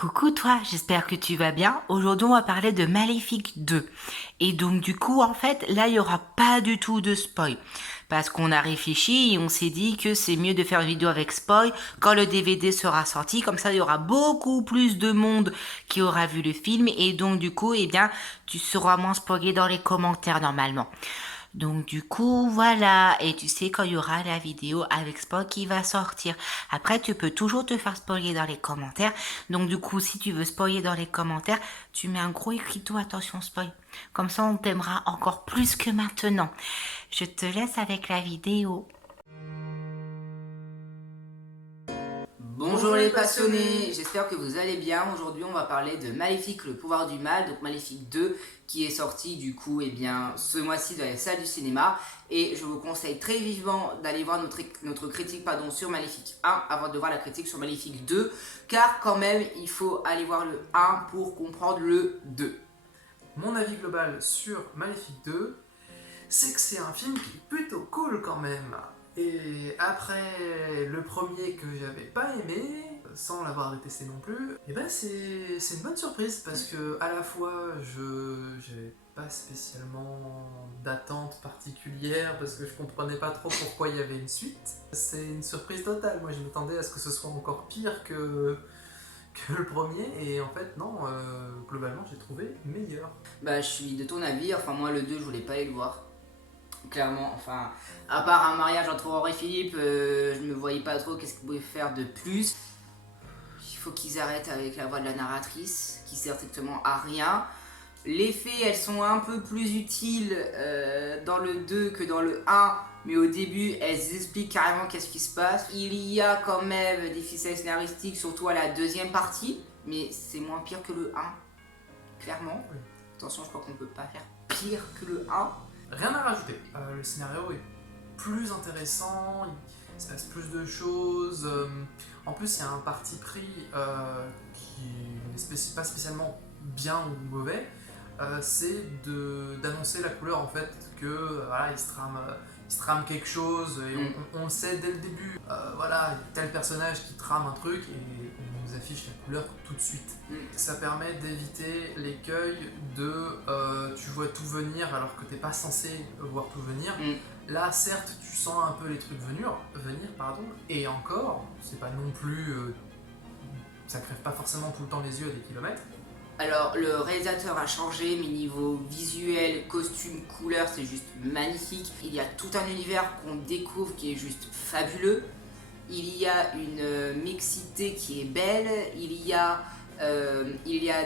Coucou toi, j'espère que tu vas bien. Aujourd'hui, on va parler de Maléfique 2. Et donc du coup, en fait, là, il n'y aura pas du tout de spoil. Parce qu'on a réfléchi et on s'est dit que c'est mieux de faire une vidéo avec spoil quand le DVD sera sorti. Comme ça, il y aura beaucoup plus de monde qui aura vu le film. Et donc du coup, eh bien, tu seras moins spoilé dans les commentaires normalement. Donc du coup, voilà. Et tu sais quand il y aura la vidéo avec spoil qui va sortir. Après, tu peux toujours te faire spoiler dans les commentaires. Donc du coup, si tu veux spoiler dans les commentaires, tu mets un gros écriteau attention spoil. Comme ça, on t'aimera encore plus que maintenant. Je te laisse avec la vidéo. Bonjour les passionnés, j'espère que vous allez bien. Aujourd'hui on va parler de Maléfique, le pouvoir du mal, donc Maléfique 2 qui est sorti du coup ce mois-ci dans les salles du cinéma. Et je vous conseille très vivement d'aller voir notre critique sur Maléfique 1 avant de voir la critique sur Maléfique 2, car quand même il faut aller voir le 1 pour comprendre le 2. Mon avis global sur Maléfique 2, c'est que c'est un film qui est plutôt cool quand même. Et après le premier que j'avais pas aimé, sans l'avoir détesté non plus, et ben c'est une bonne surprise parce que à la fois j'avais pas spécialement d'attente particulière parce que je comprenais pas trop pourquoi il y avait une suite. C'est une surprise totale, moi je m'attendais à ce que ce soit encore pire que le premier, et en fait non, globalement j'ai trouvé meilleur. Bah je suis de ton avis, enfin moi le 2 je voulais pas aller le voir. Clairement, enfin, à part un mariage entre Aurore et Philippe, je me voyais pas trop qu'est-ce qu'ils pouvaient faire de plus. Il faut qu'ils arrêtent avec la voix de la narratrice, qui sert strictement à rien. Les fées, elles sont un peu plus utiles dans le 2 que dans le 1, mais au début, elles expliquent carrément qu'est-ce qui se passe. Il y a quand même des ficelles scénaristiques, surtout à la deuxième partie, mais c'est moins pire que le 1, clairement. Oui. Attention, je crois qu'on peut pas faire pire que le 1. Rien à rajouter. Le scénario est plus intéressant, il se passe plus de choses. En plus, il y a un parti pris qui n'est pas spécialement bien ou mauvais. C'est d'annoncer la couleur en fait, que voilà, il se trame quelque chose et on le sait dès le début. Voilà, tel personnage qui trame un truc et on nous affiche la couleur tout de suite. Ça permet d'éviter l'écueil de tu vois tout venir alors que t'es pas censé voir tout venir. Là, certes, tu sens un peu les trucs venir, et encore, c'est pas non plus. Ça crève pas forcément tout le temps les yeux à des kilomètres. Alors, le réalisateur a changé, mais niveau visuel, costume, couleur, c'est juste magnifique. Il y a tout un univers qu'on découvre qui est juste fabuleux. Il y a une mixité qui est belle. Il y a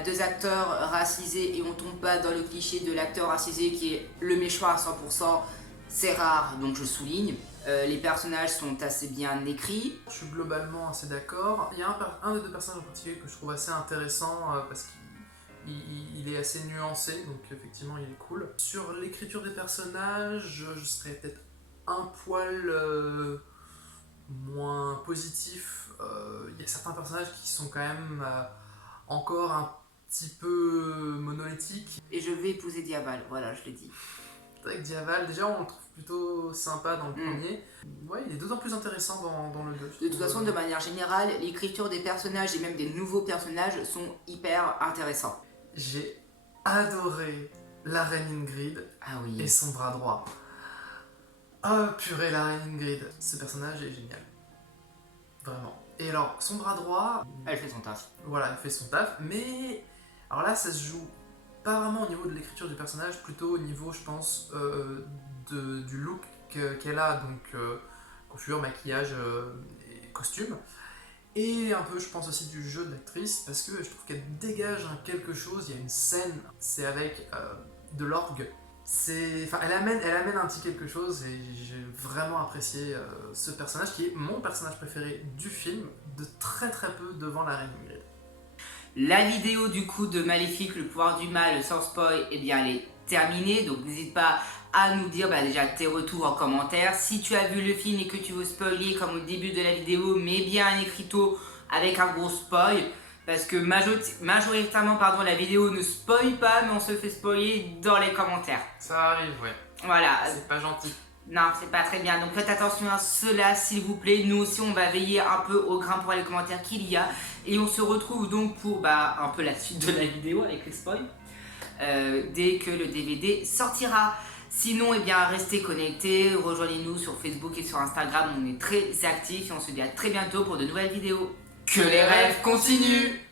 deux acteurs racisés et on tombe pas dans le cliché de l'acteur racisé qui est le méchant à 100%. C'est rare, donc je souligne. Les personnages sont assez bien écrits. Je suis globalement assez d'accord. Il y a un des deux personnages en particulier que je trouve assez intéressant parce qu'il est assez nuancé, donc effectivement il est cool. Sur l'écriture des personnages, je serais peut-être un poil moins positif. Il y a certains personnages qui sont quand même encore un petit peu monolithiques. Et je vais épouser Diaval, voilà, je l'ai dit. Avec Diaval, déjà on le trouve plutôt sympa dans le premier. Ouais, il est d'autant plus intéressant dans le 2. De toute façon, de manière générale, l'écriture des personnages et même des nouveaux personnages sont hyper intéressants. J'ai adoré la reine Ingrid et son bras droit. Oh purée, la reine Ingrid. Ce personnage est génial. Vraiment. Et alors, son bras droit... Elle fait son taf. Voilà, elle fait son taf, mais... Alors là, ça se joue pas vraiment au niveau de l'écriture du personnage, plutôt au niveau, je pense, du look qu'elle a, donc coiffure, maquillage et costume. Et un peu, je pense aussi du jeu de l'actrice, parce que je trouve qu'elle dégage quelque chose. Il y a une scène, c'est avec de l'orgue. Elle amène un petit quelque chose, et j'ai vraiment apprécié ce personnage, qui est mon personnage préféré du film, de très très peu devant la reine Ingrid. La vidéo du coup de Maléfique, le pouvoir du mal, sans spoil, eh bien elle est terminée, donc n'hésite pas à nous dire déjà tes retours en commentaire. Si tu as vu le film et que tu veux spoiler comme au début de la vidéo, mets bien un écriteau avec un gros spoil, parce que majoritairement la vidéo ne spoil pas, mais on se fait spoiler dans les commentaires. Ça arrive, ouais. Voilà. C'est pas gentil. Non, c'est pas très bien. Donc faites attention à cela, s'il vous plaît. Nous aussi, on va veiller un peu au grain pour les commentaires qu'il y a. Et on se retrouve donc pour un peu la suite de la vidéo avec les spoils. Dès que le DVD sortira. Sinon, eh bien, restez connectés. Rejoignez-nous sur Facebook et sur Instagram. On est très actifs et on se dit à très bientôt pour de nouvelles vidéos. Que les rêves continuent!